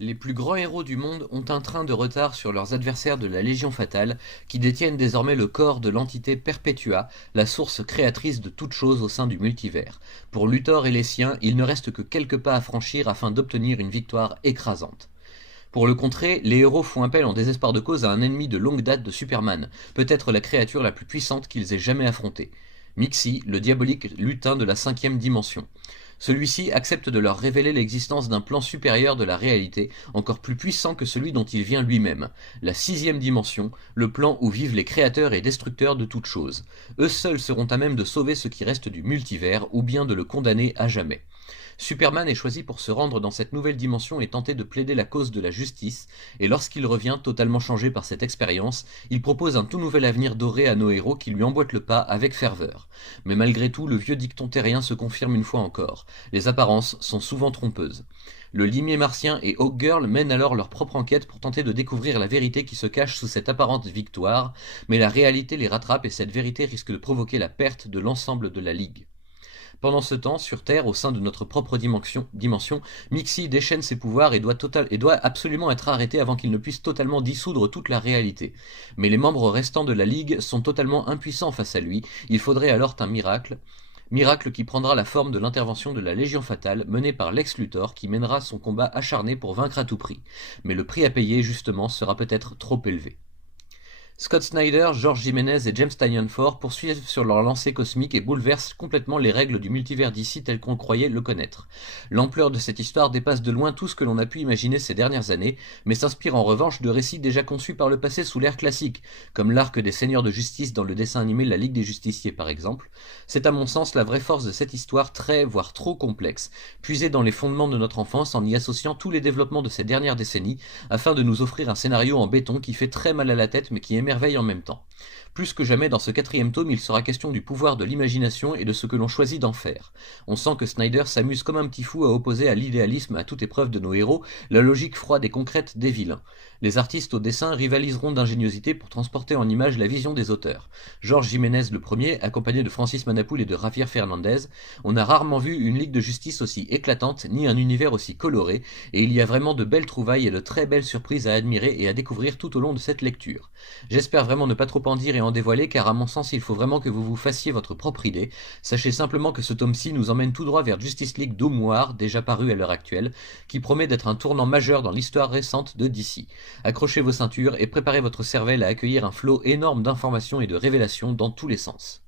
Les plus grands héros du monde ont un train de retard sur leurs adversaires de la Légion fatale, qui détiennent désormais le corps de l'entité Perpetua, la source créatrice de toute chose au sein du multivers. Pour Luthor et les siens, il ne reste que quelques pas à franchir afin d'obtenir une victoire écrasante. Pour le contrer, les héros font appel en désespoir de cause à un ennemi de longue date de Superman, peut-être la créature la plus puissante qu'ils aient jamais affrontée. Mixie, le diabolique lutin de la 5e dimension. Celui-ci accepte de leur révéler l'existence d'un plan supérieur de la réalité, encore plus puissant que celui dont il vient lui-même, la 6e dimension, le plan où vivent les créateurs et destructeurs de toutes choses. Eux seuls seront à même de sauver ce qui reste du multivers, ou bien de le condamner à jamais. Superman est choisi pour se rendre dans cette nouvelle dimension et tenter de plaider la cause de la justice, et lorsqu'il revient, totalement changé par cette expérience, il propose un tout nouvel avenir doré à nos héros qui lui emboîtent le pas avec ferveur. Mais malgré tout, le vieux dicton terrien se confirme une fois encore. Les apparences sont souvent trompeuses. Le limier martien et Hawkgirl mènent alors leur propre enquête pour tenter de découvrir la vérité qui se cache sous cette apparente victoire, mais la réalité les rattrape et cette vérité risque de provoquer la perte de l'ensemble de la Ligue. Pendant ce temps, sur Terre, au sein de notre propre dimension, Mixie déchaîne ses pouvoirs et doit absolument être arrêté avant qu'il ne puisse totalement dissoudre toute la réalité. Mais les membres restants de la Ligue sont totalement impuissants face à lui, il faudrait alors un miracle qui prendra la forme de l'intervention de la Légion fatale menée par Lex Luthor qui mènera son combat acharné pour vaincre à tout prix. Mais le prix à payer, justement, sera peut-être trop élevé. Scott Snyder, George Jiménez et James Tynion Ford poursuivent sur leur lancée cosmique et bouleversent complètement les règles du multivers d'ici tel qu'on croyait le connaître. L'ampleur de cette histoire dépasse de loin tout ce que l'on a pu imaginer ces dernières années, mais s'inspire en revanche de récits déjà conçus par le passé sous l'ère classique, comme l'arc des Seigneurs de Justice dans le dessin animé La Ligue des Justiciers par exemple. C'est à mon sens la vraie force de cette histoire très, voire trop complexe, puisée dans les fondements de notre enfance en y associant tous les développements de ces dernières décennies, afin de nous offrir un scénario en béton qui fait très mal à la tête mais qui émerveille en même temps. Plus que jamais dans ce 4e tome, il sera question du pouvoir de l'imagination et de ce que l'on choisit d'en faire. On sent que Snyder s'amuse comme un petit fou à opposer à l'idéalisme à toute épreuve de nos héros la logique froide et concrète des vilains. Les artistes au dessin rivaliseront d'ingéniosité pour transporter en images la vision des auteurs. George Jiménez le premier, accompagné de Francis Manapoul et de Javier Fernandez, on a rarement vu une ligue de justice aussi éclatante, ni un univers aussi coloré, et il y a vraiment de belles trouvailles et de très belles surprises à admirer et à découvrir tout au long de cette lecture. J'espère vraiment ne pas trop en dire et en dévoiler car à mon sens il faut vraiment que vous vous fassiez votre propre idée. Sachez simplement que ce tome-ci nous emmène tout droit vers Justice League Doom déjà paru à l'heure actuelle, qui promet d'être un tournant majeur dans l'histoire récente de DC. Accrochez vos ceintures et préparez votre cervelle à accueillir un flot énorme d'informations et de révélations dans tous les sens.